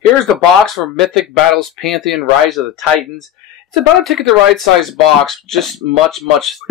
Here's the box for Mythic Battles Pantheon Rise of the Titans. It's about a ticket the right size box, just much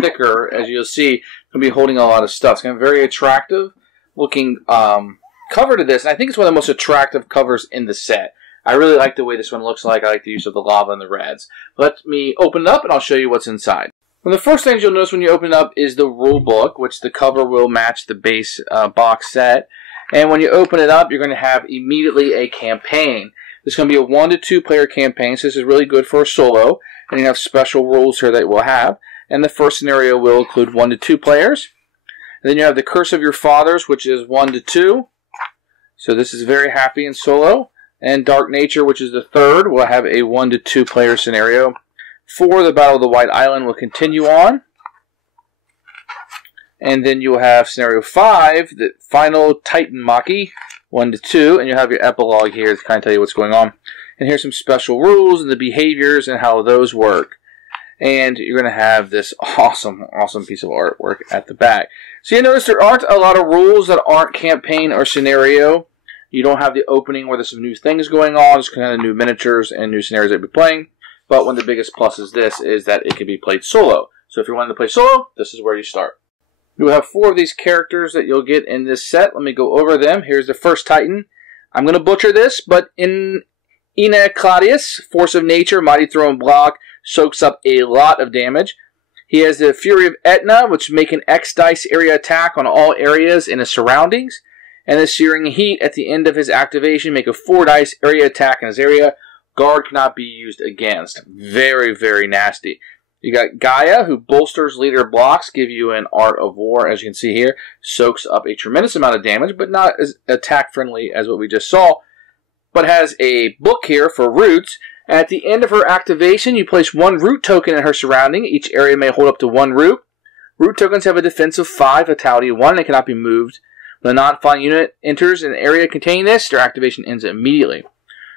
thicker, as you'll see. It's going to be holding a lot of stuff. It's going to be very attractive looking cover to this. And I think it's one of the most attractive covers in the set. I really like the way this one looks like. I like the use of the lava and the reds. Let me open it up and I'll show you what's inside. One of the first things you'll notice when you open it up is the rule book, which the cover will match the base box set. And when you open it up, you're going to have immediately a campaign. It's going to be a 1 to 2 player campaign, so this is really good for a solo. And you have special rules here that we'll have. And the first scenario will include 1 to 2 players. And then you have the Curse of Your Fathers, which is 1 to 2. So this is very happy in solo. And Dark Nature, which is the third, will have a 1 to 2 player scenario. 4, the Battle of the White Island, will continue on. And then you'll have scenario 5, the final Titan Maki, 1 to 2, and you'll have your epilogue here to kind of tell you what's going on. And here's some special rules and the behaviors and how those work. And you're going to have this awesome piece of artwork at the back. So you notice there aren't a lot of rules that aren't campaign or scenario. You don't have the opening where there's some new things going on. It's kind of new miniatures and new scenarios that you'll be playing. But one of the biggest pluses this is that it can be played solo. So if you're wanting to play solo, this is where you start. You'll have 4 of these characters that you'll get in this set. Let me go over them. Here's the first Titan. I'm going to butcher this, but in Ina Claudius, Force of Nature, Mighty Throw and Block, soaks up a lot of damage. He has the Fury of Etna, which make an X dice area attack on all areas in his surroundings. And the Searing Heat at the end of his activation, make a 4 dice area attack in his area. Guard cannot be used against. Very nasty. You got Gaia, who bolsters leader blocks, give you an Art of War, as you can see here. Soaks up a tremendous amount of damage, but not as attack-friendly as what we just saw. But has a book here for roots. At the end of her activation, you place 1 root token in her surrounding. Each area may hold up to 1 root. Root tokens have a defense of 5, vitality 1, and cannot be moved. When a non-flying unit enters an area containing this, their activation ends immediately.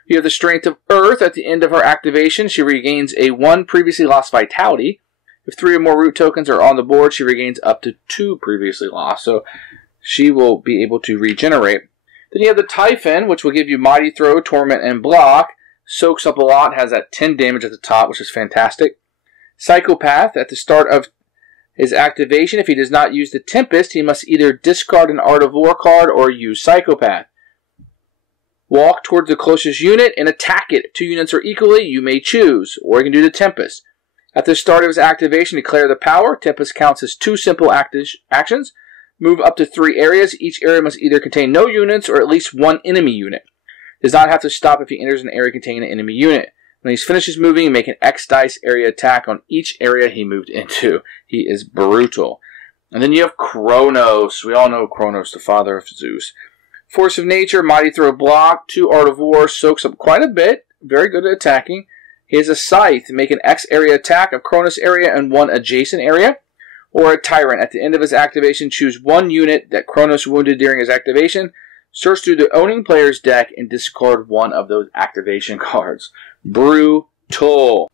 You have the Strength of Earth. At the end of her activation, she regains a 1 previously lost vitality. If 3 or more root tokens are on the board, she regains up to 2 previously lost. So she will be able to regenerate. Then you have the Typhon, which will give you Mighty Throw, Torment, and Block. Soaks up a lot, has that 10 damage at the top, which is fantastic. Psychopath, at the start of his activation, if he does not use the Tempest, he must either discard an Art of War card or use Psychopath. Walk towards the closest unit and attack it. If 2 units are equally, you may choose, or you can do the Tempest. At the start of his activation, declare the power. Tempest counts as 2 simple actions. Move up to 3 areas. Each area must either contain no units or at least 1 enemy unit. Does not have to stop if he enters an area containing an enemy unit. When he finishes moving, make an X dice area attack on each area he moved into. He is brutal. And then you have Chronos. We all know Cronos, the father of Zeus. Force of Nature, Mighty Throw, Block, 2 Art of War, soaks up quite a bit. Very good at attacking. He has a Scythe. Make an X area attack of Cronos area and 1 adjacent area. Or a Tyrant. At the end of his activation, choose 1 unit that Cronos wounded during his activation. Search through the owning player's deck and discard 1 of those activation cards. Brutal.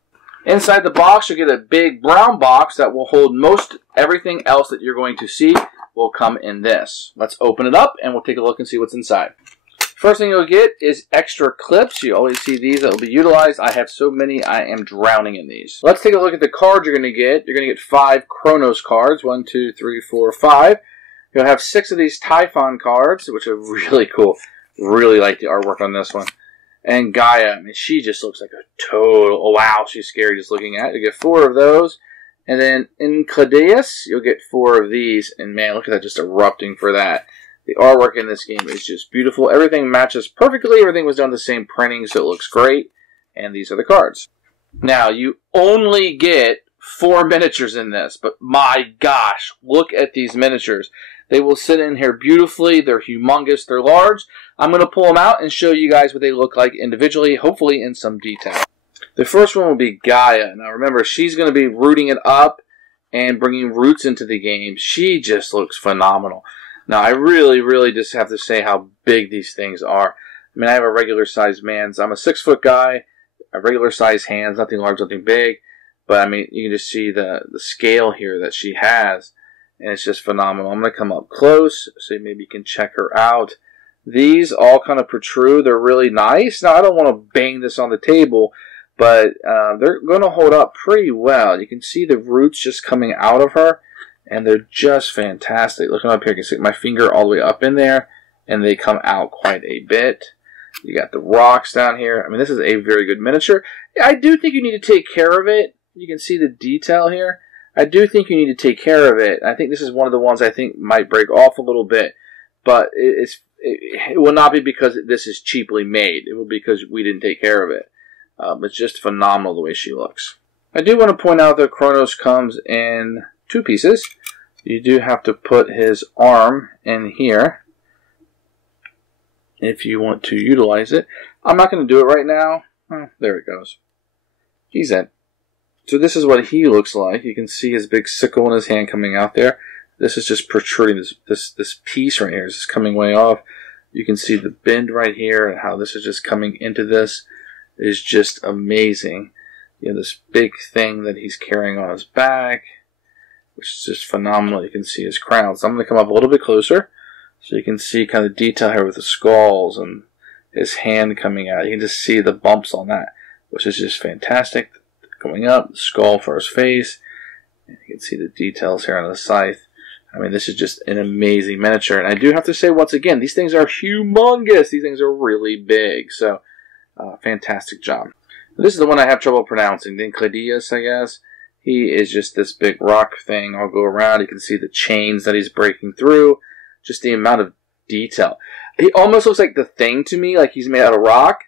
Inside the box, you'll get a big brown box that will hold most everything else that you're going to see will come in this. Let's open it up and we'll take a look and see what's inside. First thing you'll get is extra clips. You always see these that will be utilized. I have so many, I am drowning in these. Let's take a look at the cards you're going to get. You're going to get 5 Chronos cards. 1, 2, 3, 4, 5. You'll have 6 of these Typhon cards, which are really cool. Really like the artwork on this one. And Gaia, I mean, she just looks like a total, oh wow, she's scary just looking at it. You get 4 of those. And then in Claudius, you'll get 4 of these. And man, look at that, just erupting for that. The artwork in this game is just beautiful. Everything matches perfectly. Everything was done the same printing, so it looks great. And these are the cards. Now, you only get 4 miniatures in this. But my gosh, look at these miniatures. They will sit in here beautifully. They're humongous. They're large. I'm going to pull them out and show you guys what they look like individually, hopefully in some detail. The first one will be Gaia. Now remember, she's going to be rooting it up and bringing roots into the game. She just looks phenomenal. Now I really just have to say how big these things are. I mean, I have a regular sized man. So I'm a 6-foot guy, a regular sized hands, nothing large, nothing big. But I mean, you can just see the scale here that she has. And it's just phenomenal. I'm going to come up close so maybe you can check her out. These all kind of protrude. They're really nice. Now, I don't want to bang this on the table, but they're going to hold up pretty well. You can see the roots just coming out of her, and they're just fantastic. Looking up here, you can see my finger all the way up in there, and they come out quite a bit. You got the rocks down here. I mean, this is a very good miniature. I do think you need to take care of it. You can see the detail here. I do think you need to take care of it. I think this is one of the ones I think might break off a little bit, but it will not be because this is cheaply made. It will be because we didn't take care of it. It's just phenomenal the way she looks. I do want to point out that Chronos comes in 2 pieces. You do have to put his arm in here if you want to utilize it. I'm not going to do it right now. Oh, there it goes. He's in. So this is what he looks like. You can see his big sickle in his hand coming out there. This is just protruding. This piece right here is just coming way off. You can see the bend right here and how this is just coming into this is just amazing. You know, this big thing that he's carrying on his back, which is just phenomenal. You can see his crown. So I'm going to come up a little bit closer so you can see kind of detail here with the skulls and his hand coming out. You can just see the bumps on that, which is just fantastic. Coming up, the skull for his face. And you can see the details here on the scythe. I mean, this is just an amazing miniature. And I do have to say, once again, these things are humongous. These things are really big. So, fantastic job. This is the one I have trouble pronouncing. Dincladius, I guess. He is just this big rock thing all go around. You can see the chains that he's breaking through. Just the amount of detail. He almost looks like the Thing to me, like he's made out of rock.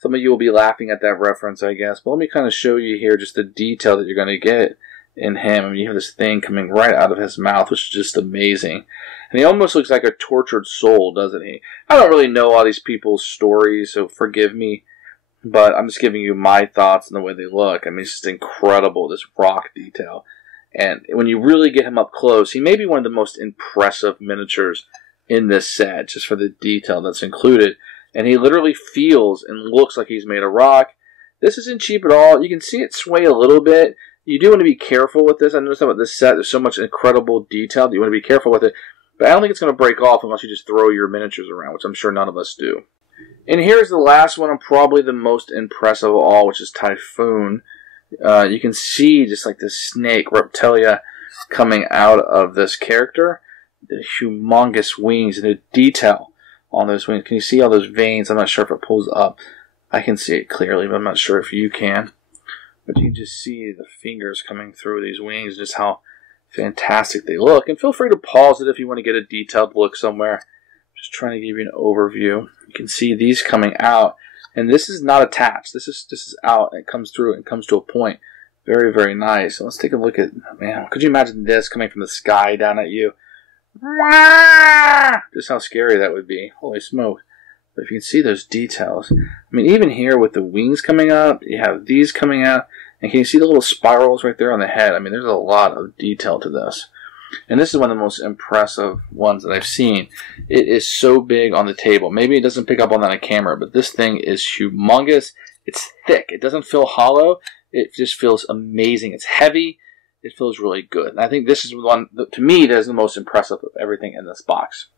Some of you will be laughing at that reference, I guess. But let me kind of show you here just the detail that you're going to get in him. I mean, you have this thing coming right out of his mouth, which is just amazing. And he almost looks like a tortured soul, doesn't he? I don't really know all these people's stories, so forgive me. But I'm just giving you my thoughts on the way they look. I mean, it's just incredible, this rock detail. And when you really get him up close, he may be one of the most impressive miniatures in this set, just for the detail that's included. And he literally feels and looks like he's made of rock. This isn't cheap at all. You can see it sway a little bit. You do want to be careful with this. I noticed about this set, there's so much incredible detail that you want to be careful with it. But I don't think it's going to break off unless you just throw your miniatures around, which I'm sure none of us do. And here's the last one, and probably the most impressive of all, which is Typhoon. You can see just like this snake, Reptilia, coming out of this character. The humongous wings and the detail on those wings. Can you see all those veins? I'm not sure if it pulls up. I can see it clearly, but I'm not sure if you can. But you can just see the fingers coming through these wings, just how fantastic they look. And feel free to pause it if you want to get a detailed look somewhere. Just trying to give you an overview. You can see these coming out, and this is not attached. This is out, and it comes through and comes to a point. Very, very nice. So let's take a look at, man, could you imagine this coming from the sky down at you? Just how scary that would be. Holy smoke. But if you can see those details. I mean, even here with the wings coming up, you have these coming out. And can you see the little spirals right there on the head? I mean, there's a lot of detail to this. And this is one of the most impressive ones that I've seen. It is so big on the table. Maybe it doesn't pick up on that on camera, but this thing is humongous. It's thick. It doesn't feel hollow. It just feels amazing. It's heavy. It feels really good. And I think this is one, to me, that is the most impressive of everything in this box.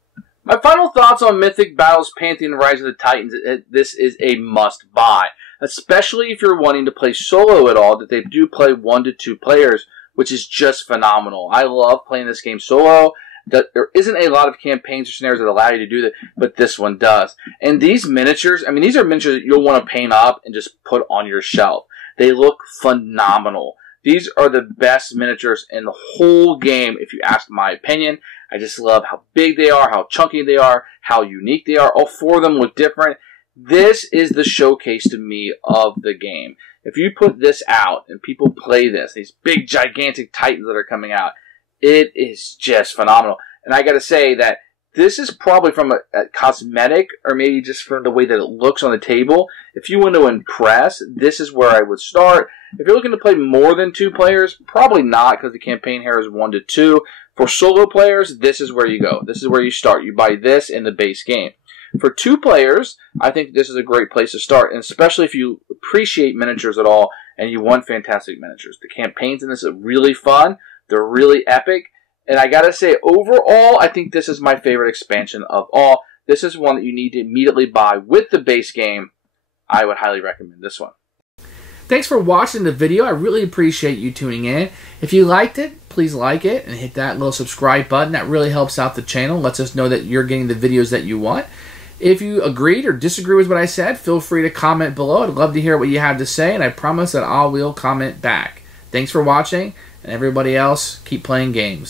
My final thoughts on Mythic Battles Pantheon Rise of the Titans. This is a must-buy, especially if you're wanting to play solo at all, that they do play 1 to 2 players, which is just phenomenal. I love playing this game solo. There isn't a lot of campaigns or scenarios that allow you to do that, but this one does. And these miniatures, I mean, these are miniatures that you'll want to paint up and just put on your shelf. They look phenomenal. These are the best miniatures in the whole game, if you ask my opinion. I just love how big they are, how chunky they are, how unique they are. All 4 of them look different. This is the showcase to me of the game. If you put this out and people play this, these big, gigantic titans that are coming out, it is just phenomenal. And I got to say that this is probably from a cosmetic, or maybe just from the way that it looks on the table. If you want to impress, this is where I would start. If you're looking to play more than 2 players, probably not, because the campaign here is 1 to 2. For solo players, this is where you go. This is where you start. You buy this in the base game. For 2 players, I think this is a great place to start, and especially if you appreciate miniatures at all and you want fantastic miniatures. The campaigns in this are really fun. They're really epic. And I gotta say, overall, I think this is my favorite expansion of all. this is one that you need to immediately buy with the base game. I would highly recommend this one. Thanks for watching the video. I really appreciate you tuning in. If you liked it, please like it and hit that little subscribe button. That really helps out the channel, lets us know that you're getting the videos that you want. If you agreed or disagree with what I said, feel free to comment below. I'd love to hear what you have to say, and I promise that I will comment back. Thanks for watching, and everybody else, keep playing games.